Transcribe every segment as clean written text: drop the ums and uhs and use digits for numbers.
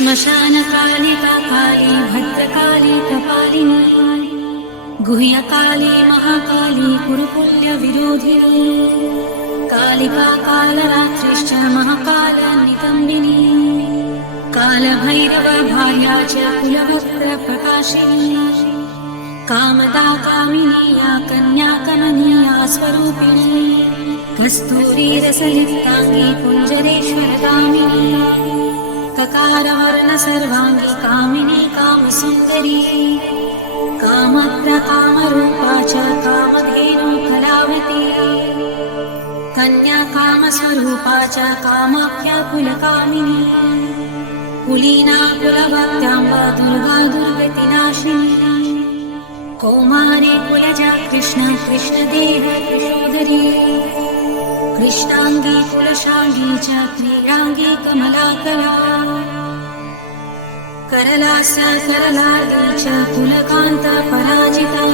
श्मशानकालिका काली भद्रकाली कपालिनी गुह्यकाली महाकाली कुरुपुल्यविरोधिनी कालिका कालरात्रिश्च महाकालनिकम्बिनी कालभैरव भार्या च कुलवक्त्रप्रकाशिनी कामदा कामिनी या कन्या कमनीया स्वरूपिणी कस्तूरीरसलिप्ताङ्गी कुञ्जरेश्वरगामिनी ककारवर्ण सर्वाङ्गी कामिनी कामसुन्दरी कामप्रकामरूपा च कामधेनु कलावती कन्या कामस्वरूपा च कामाख्या कुलकामिनी कुलीना कुलवत्याम्बा दुर्गा दुर्गतिनाशिनी कौमारी कुलजा कृष्ण कृष्णदेव यशोदरी कृष्णांगी कुलशांगी च क्रीडांगी कमलाकला करलास्य करलार्दी च कुलकांत पराजिता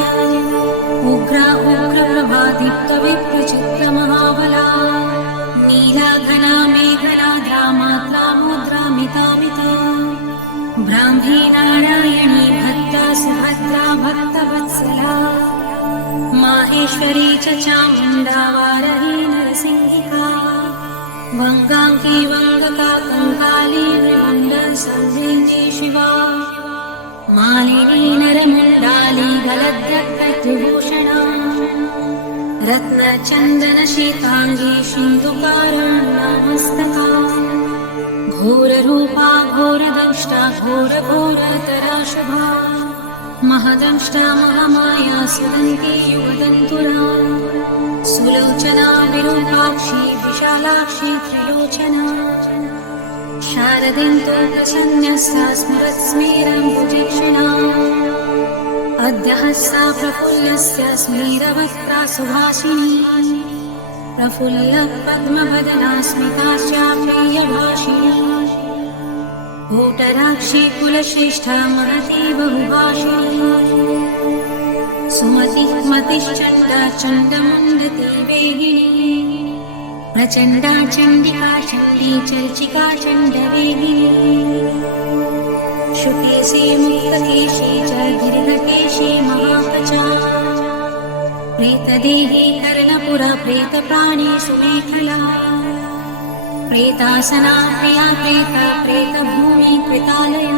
उग्रा उग्रप्रभा दीप्तविप्रचित्र महाबला नीला घना मेघना द्रामाद्रामुद्रामितामिता ब्राह्मी नारायणी भक्ता सुभद्रा भक्तवत्सला माहेश्वरी च चामुण्डा वारही नरसिंहिका वङ्गाङ्गी वङ्गका कङ्काली विमण्डलसंवेदी शिवा मालिनी नरमुण्डाली गलद्रक्तत्रिभूषणा रत्नचन्दनशीताङ्गी सिन्धुकारुण्यमस्तका घोररूपा घोरदंष्टा घोरघोरतरा शुभा महदंष्टा महामाया सुदन्ती युगदन्तुरा सुलोचना विरूपाक्षी विशालाक्षी त्रिलोचना शारदेन्दु प्रसन्न्यस्ता स्मरत्स्मेरम्बुजीक्षणा अद्यहस्ता प्रफुल्लस्य स्मेरवक्त्रा सुभाषिणी प्रफुल्लपद्मवदना स्मितास्या प्रियभाषिणी कूटराक्षी कुलश्रेष्ठा महती बहुभाषिणी सुमतिः मतिश्चण्डा चण्डमुण्डती वेगिनी प्रचण्डा चण्डिका चण्डी चर्चिका चण्डवेगिनी शुकेशी मुक्तकेशी च दीर्घकेशी महाकचा प्रेतदेही कर्णपुरा प्रेतप्राणी सुमेखला प्रेतासना प्रिया प्रेता प्रेतभूमि कृतालया